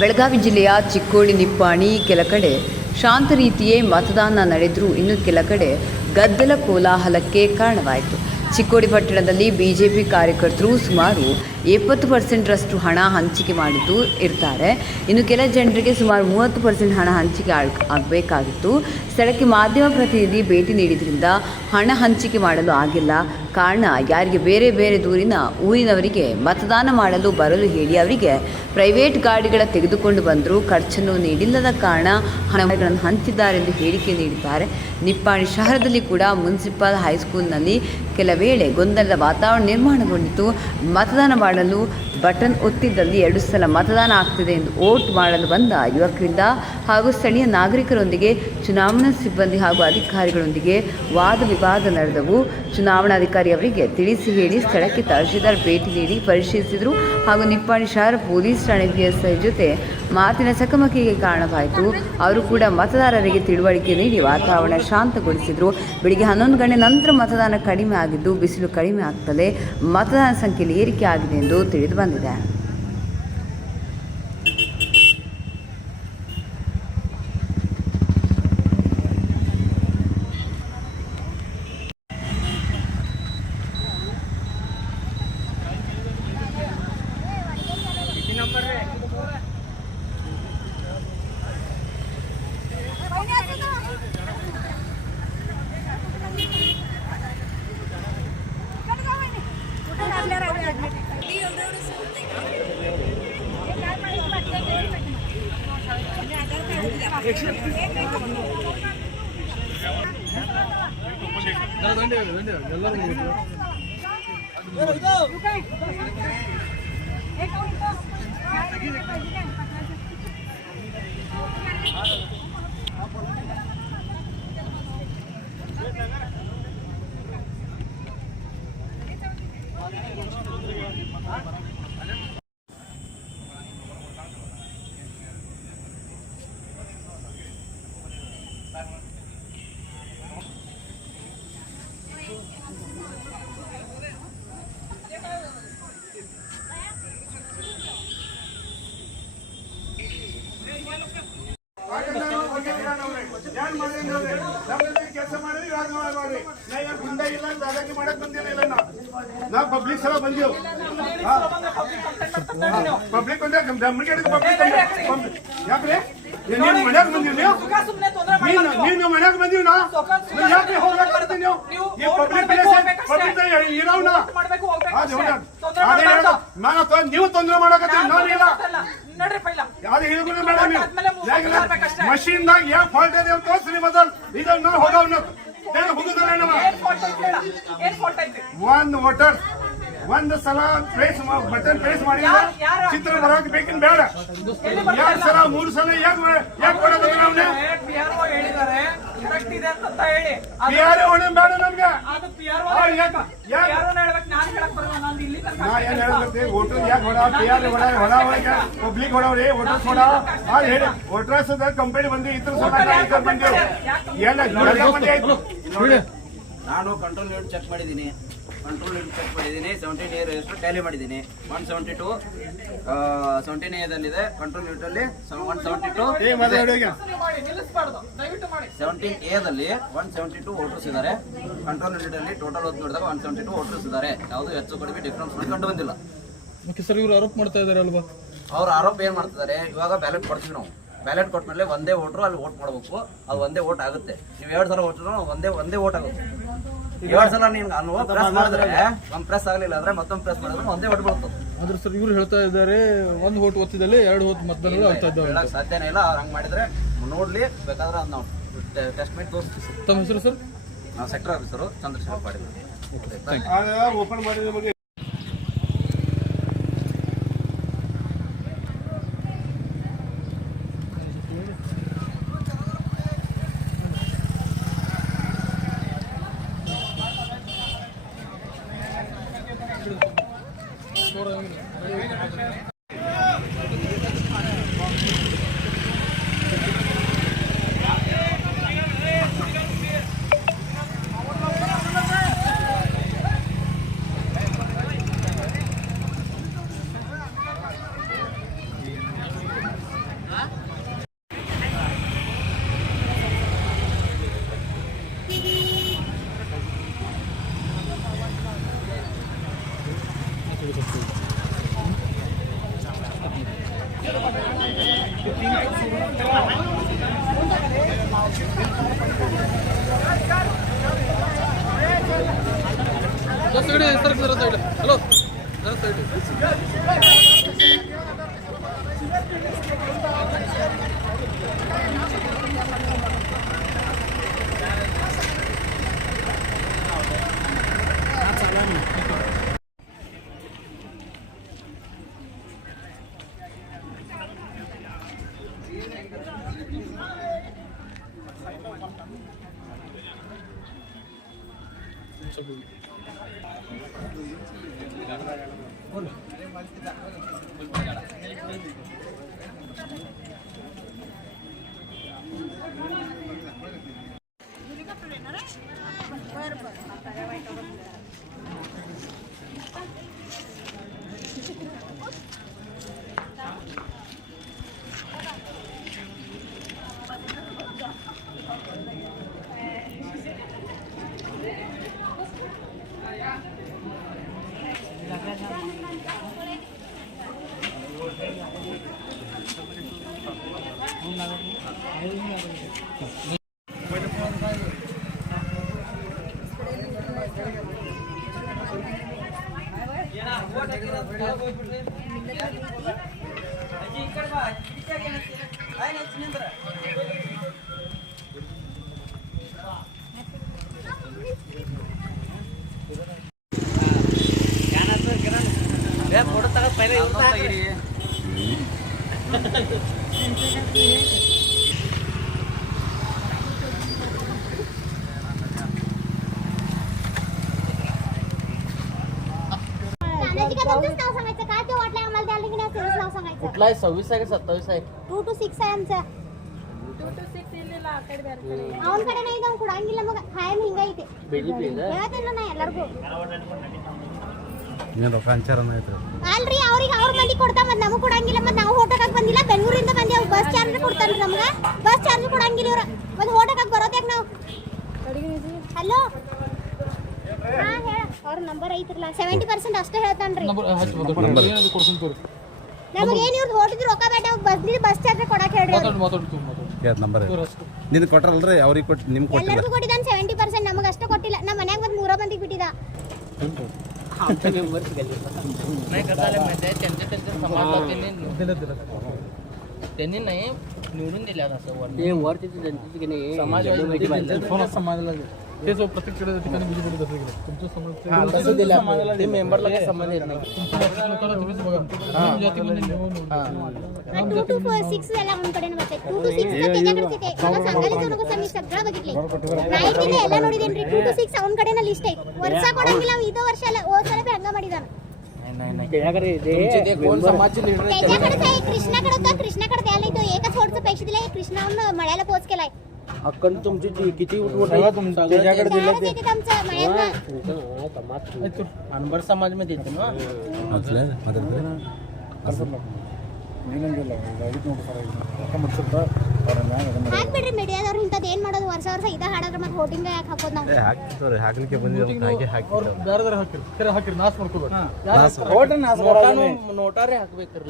ಬೆಳಗಾವಿ ಜಿಲ್ಲೆಯ ಚಿಕ್ಕೋಡಿ ನಿಪ್ಪಾಣಿ ಕೆಲ ಕಡೆ ಶಾಂತ ರೀತಿಯೇ ಮತದಾನ ನಡೆದರೂ ಇನ್ನು ಕೆಲ ಕಡೆ ಗದ್ದಲ ಕೋಲಾಹಲಕ್ಕೆ ಕಾರಣವಾಯಿತು. ಚಿಕ್ಕೋಡಿ ಪಟ್ಟಣದಲ್ಲಿ ಬಿಜೆಪಿ ಕಾರ್ಯಕರ್ತರು ಸುಮಾರು 70% ಹಣ ಹಂಚಿಕೆ ಮಾಡಿದ್ದು ಇರ್ತಾರೆ. ಇನ್ನು ಕೆಲ ಜನರಿಗೆ ಸುಮಾರು 30% ಹಣ ಹಂಚಿಕೆ ಆಗಬೇಕಾಗಿತ್ತು. ಸ್ಥಳಕ್ಕೆ ಮಾಧ್ಯಮ ಪ್ರತಿನಿಧಿ ಭೇಟಿ ನೀಡಿದ್ರಿಂದ ಹಣ ಹಂಚಿಕೆ ಮಾಡಲು ಆಗಿಲ್ಲ. ಕಾರಣ ಯಾರಿಗೆ ಬೇರೆ ಬೇರೆ ಊರಿನವರಿಗೆ ಮತದಾನ ಮಾಡಲು ಬರಲು ಹೇಳಿ ಅವರಿಗೆ ಪ್ರೈವೇಟ್ ಗಾಡಿಗಳ ತೆಗೆದುಕೊಂಡು ಬಂದರೂ ಖರ್ಚನ್ನು ನೀಡಿಲ್ಲದ ಕಾರಣ ಹಣಗಳನ್ನು ಹಂಚಿದ್ದಾರೆಂದು ಹೇಳಿಕೆ ನೀಡಿದ್ದಾರೆ. ನಿಪ್ಪಾಣಿ ಶಹರದಲ್ಲಿ ಕೂಡ ಮುನ್ಸಿಪಲ್ ಹೈಸ್ಕೂಲ್ನಲ್ಲಿ ಕೆಲ ವೇಳೆ ಗೊಂದಲದ ವಾತಾವರಣ ನಿರ್ಮಾಣಗೊಂಡಿತು. ಮತದಾನ ಮಾಡಲು ಬಟನ್ ಒತ್ತಿದ್ದಲ್ಲಿ 2 ಸಲ ಮತದಾನ ಆಗ್ತಿದೆ ಎಂದು ವೋಟ್ ಮಾಡಲು ಬಂದ ಯುವಕರಿಂದ ಹಾಗೂ ಸ್ಥಳೀಯ ನಾಗರಿಕರೊಂದಿಗೆ ಚುನಾವಣಾ ಸಿಬ್ಬಂದಿ ಹಾಗೂ ಅಧಿಕಾರಿಗಳೊಂದಿಗೆ ವಾದ ವಿವಾದ ನಡೆದವು. ಚುನಾವಣಾಧಿಕಾರಿ ಅವರಿಗೆ ತಿಳಿಸಿ ಹೇಳಿ ಸ್ಥಳಕ್ಕೆ ತಹಶೀಲ್ದಾರ್ ಭೇಟಿ ನೀಡಿ ಪರಿಶೀಲಿಸಿದರು ಹಾಗೂ ನಿಪ್ಪಾಣಿ ಶಹರ ಪೊಲೀಸ್ ಠಾಣೆ PSI ಜೊತೆ ಮಾತಿನ ಚಕಮಕಿಗೆ ಕಾರಣವಾಯಿತು. ಅವರು ಕೂಡ ಮತದಾರರಿಗೆ ತಿಳುವಳಿಕೆ ನೀಡಿ ವಾತಾವರಣ ಶಾಂತಗೊಳಿಸಿದರು. ಬೆಳಿಗ್ಗೆ 11 ಗಂಟೆ ನಂತರ ಮತದಾನ ಕಡಿಮೆ ಆಗಿದ್ದು ಬಿಸಿಲು ಕಡಿಮೆ ಆಗ್ತದೆ ಮತದಾನ ಸಂಖ್ಯೆಯಲ್ಲಿ ಏರಿಕೆ ಆಗಿದೆ ಎಂದು ತಿಳಿದು ಬಂದಿದೆ. ಕೆಲಸ ಮಾಡಿದ್ರಿ ರಾಜಮಾಡಿ ಮುಂದೆ ಇಲ್ಲ ದಾದಾಗಿ ಮಾಡಕ್ ಬಂದಿಲ್ಲ ನಾ ಪಬ್ಲಿಕ್ ಸಲ ಬಂದೆವು ಪಬ್ಲಿಕ್ ಬಂದ್ರೆ ಯಾಕ್ರೆ ನೀನು ಮನ್ಯಾಗ ಬಂದಿವಿ ನೀನು ಮನ್ಯಾಗ ಬಂದಿವಿ ನಾ ಯಾಕೆ ಹೋಗ್ಬೇಕು ನೀವು ಈ ಪಬ್ಲಿಕ್ ಇರೋವ್ನ ನೀವು ತೊಂದರೆ ಮಾಡಕತ್ತೀವಿ ನಾನು ಇಲ್ಲ ಮಷೀನ್ದಾಗ ಯಾವ ಫಾಲ್ಟ್ ಇದೆ ಅಂತ ತೋರಿಸ್ರಿ ಮೊದಲು ಇದನ್ನ ನಾವು ಹೋಗವ್ ಒಂದು ವೋಟರ್ ಒಂದು ಸಲ ಬಟನ್ ಪ್ರೆಸ್ ಮಾಡಿದ್ರೆ ಚಿತ್ರ ಬರೋಕೆ ಬೇಕಿನ್ ಬೇಡ 2 ಸಲ 3 ಸಲ ಯಾಕೆ ಕೊಡೋದು ನಮ್ಗೆ ಬೇಡ ನಮ್ಗೆ ವೋಟರ್ ಯಾಕೆ ಪಬ್ಲಿಕ್ ಹೊಡವ್ರಿ ವೋಟರ್ಸ್ ಹೊಡವ ಹೇಳಿ ವೋಟರ್ಸ್ ಕಂಪನಿ ಬಂದು ಇತರ ಬಂದೇವು ನಾನು ಕಂಟ್ರೋಲ್ ಯೂನಿಟ್ ಚೆಕ್ ಮಾಡಿದ್ದೀನಿ 17 ಇಯರ್ ಎಷ್ಟು ಟ್ಯಾಲಿ ಮಾಡಿದ್ದೀನಿ 172 17 ಎದಲ್ಲಿದೆ ಕಂಟ್ರೋಲ್ ಯೂನಿಟ್ ಅಲ್ಲಿ 172 17 ಎದಲ್ಲಿ 172 ವೋಟರ್ಸ್ ಇದ್ದಾರೆ. ಕಂಟ್ರೋಲ್ ಯೂನಿಟ್ ಅಲ್ಲಿ ಟೋಟಲ್ ಹೊತ್ತು ನೋಡಿದಾಗ 172 ವೋಟರ್ಸ್ ಇದ್ದಾರೆ. ಯಾವುದು ಹೆಚ್ಚು ಕಡಿಮೆ ಡಿಫ್ರೆನ್ಸ್ ಕಂಡು ಬಂದಿಲ್ಲ. ಸರ್ ಇವರು ಆರೋಪ ಮಾಡ್ತಾ ಇದ್ದಾರೆ ಅಲ್ವಾ? ಅವ್ರ ಆರೋಪ ಏನ್ ಮಾಡ್ತಿದ್ದಾರೆ, ಇವಾಗ ಬ್ಯಾಲೆಟ್ ಕೊಡ್ತೀವಿ ನಾವು, ಬ್ಯಾಲೆಟ್ ಕೊಟ್ಮೇಲೆ ಒಂದೇ ವೋಟ್ರು ಅಲ್ಲಿ ವೋಟ್ ಮಾಡಬೇಕು, ಅದು ಒಂದೇ ವೋಟ್ ಆಗುತ್ತೆ. ನೀವು 2 ಸಲ ವೋಟ್ ಒಂದೇ ವೋಟ್ ಆಗುತ್ತೆ. 2 ಸಲ ನೀನು ಪ್ರೆಸ್ ಮಾಡಿದ್ರೆ ಒಂದ್ ಪ್ರೆಸ್ ಆಗಲಿಲ್ಲ ಅಂದ್ರೆ ಮತ್ತೊಂದು ಪ್ರೆಸ್ ಮಾಡಿದ್ರೆ ಒಂದೇ ವೋಟ್ ಬರುತ್ತೆ. ಆದ್ರೆ ಸರ್ ಇವ್ರು ಹೇಳ್ತಾ ಇದ್ದಾರೆ 1 ವೋಟ್ ಒತ್ತಿದಲ್ಲಿ 2 ವೋಟ್ ಮತದಾನ ಆಗ್ತಾ ಇದ್ದಾರೆ. ಹೇಳಕ್ ಸಾಧ್ಯನೇ ಇಲ್ಲ. ಅವ್ರು ಹಂಗೆ ಮಾಡಿದ್ರೆ ನೋಡ್ಲಿ, ಬೇಕಾದ್ರೆ ಅದು ನಾವು ಟೆಸ್ಟ್ ಮಾಡಿ ತೋರಿಸ್ತೀವಿ ಸರ್. ತಮ್ಮ ಹೆಸರು ಸರ್? ನಾವು sector officer Chandrashekhar Patil. Open ಮಾಡಿ सर जरा साईड हॅलो जरा साईड नाव सांगायचं काय ते वाटलंय आम्हाला द्यायला की नाही त्याचं नाव सांगायचं कुठला आहे 26 आहे का 27 आहे 2 to 6 आहे आमचं 2 to 6 ಇಲ್ಲ ಆ ಕಡೆ ಬೇರೆ ಕಡೆ ಅವನ ಕಡೆ ನೈ ಇದಂ ಕೊಡಂಗಿಲ್ಲ ಮಗ ಹಾಯ ಹಿಂಗ ಐತೆ ಬಿಜೆಪಿ ಇದೆ ಹೇಳ್ತೇನೆ ನಾ ಎಲ್ಲರಿಗೂ ಏನು ರೊಕ್ಕ ಹಂಚಾರನ ಐತ್ರಿ ಅಲ್ರಿ ಅವ್ರಿಗೆ ಅವ್ರ ಮಂದಿ ಕೊಡ್ತಾ ಮತ್ತೆ ನಮಗೂ ಕೊಡಂಗಿಲ್ಲ ಮತ್ತೆ ನಾವು ಹೋಟೆಲ್ಗೆ ಬಂದಿಲ್ಲ ಬೆಂಗಳೂರಿಂದ ಬಂದೇವು ಬಸ್ ಚಾರ್ಜ್ ಕೊಡ್ತಾನ್ರಿ ನಮ್ಗೆ ಬಸ್ ಚಾರ್ಜ್ ಕೊಡಂಗಿಲ್ಲ ಇವ್ರು ಮತ್ತೆ ಹೋಟೆಲ್ಗೆ ಬರೋದ್ಯಾಕ ನಾವು ಹಲೋ ಹಾ ಹೇಳ ಅವ್ರ ನಂಬರ್ ಐತ್ರಲ್ಲ 70% ಅಷ್ಟೇ ಹೇಳ್ತಾನ್ರಿ ನಂಬರ್ ಹಚ್ಚಿ ಏನದು ಕೊಡ್ತೀನಿ ತೋರಿ ನಮಗೆ ಏನು ಇವ್ರು ಹೊರಟಿದ್ರು ರೊಕ್ಕ ಬೇಡ ಬಸ್ ಚಾರ್ಜ್ ಕೊಡಕ್ಕೆ ಹೇಳ್ರಿ ಮಾತಾಡ್ತು ಕೇಳ್ ನಂಬರ್ ನಿನ್ ಕೊಟ್ರಲ್ರಿ ಅವ್ರಿಗೆ ಕೊಟ್ಟು ನಿಮ್ಗೆ ಕೊಟ್ಟಿಲ್ಲ ಎಲ್ಲರಿಗೂ ಕೊಟ್ಟಿದ್ದಾನೆ 70% ನಮಗೆ ಅಷ್ಟೇ ಕೊಟ್ಟಿಲ್ಲ ನಮ್ಮ ಮನ್ಯಾಗ ಬಂದು 3 ಮಂದಿಗೆ ಬಿಟ್ಟಿದ್ದ आमच्या मेंबर नाही करता माहिती आहे त्यांच्या समाजाला त्यांनी नाही निवडून दिल्या असं वर तिथे जनतेची की नाही समाज समाजाला ते जो प्रत्येक ठिकाणी बीजेपी दसरे गेले तुमच्या तसं दिलं ते मेंबरला काही संबंध येत नाही लोकांना तुम्हीच बघा जातीमध्ये निवडून 2 to 6 ಎಲ್ಲ ಒಂದ್ ಕಡೆನೇ ಬರ್ತೈತೆ 2 to 6 त्याच्याकडेच ಇದೆ मला सांगायला नको सर मी सगळं बघितले नाईट ಇದೆ ಎಲ್ಲ ನೋಡಿದೇನ್ರಿ 2 to 6 ಅವನ ಕಡೆನ ಲಿಸ್ಟ್ ಐತೆ ವರ್ಷ ಕೊಡಂಗಿಲ್ಲ ಇದ ವರ್ಷ ಅಲ್ಲ ಹೋದ ಸಲ ಬಿ ಹಂಗ ಮಾಡಿದಾನ त्याच्याकडे ते कोण समाजचे लीडर आहेत त्याच्याकडेच आहे कृष्णाकडे द्यायला नाही तो एकच वोटचं पैसे दिले कृष्णाहून मळ्याला पोच केलाय अक्कल तुमची किती उठवट आहे त्याच्याकडे दिलं ते आमचं मळ्यात अनबर समाज मध्ये येते ना ಹಾಕ್ಬಿಡ್ರಿ ಮೀಡಿಯಾದವ್ರು ಇಂಥದ್ದು ಏನ್ ಮಾಡೋದು ವರ್ಷ ಇದ ಹಾಡಾದ್ರೆ ಮತ್ತೆ ಹೋಟಿಂಗ್ ಯಾಕೆ ಹಾಕೋದು ನಾವು ಹಾಕ್ತಿವ್ರಿ ಹಾಕ್ಲಿಕ್ಕೆ ಬಂದಿದ್ದೀವಿ ಹಾಗೆ ಹಾಕಿ ಬೇರೆ ಹಾಕಿರಿ ನಾಶ ಮಾಡ್ಕೋಬೇಕು ನೋಟಾರೇ ಹಾಕ್ಬೇಕಿರಲ್ಲ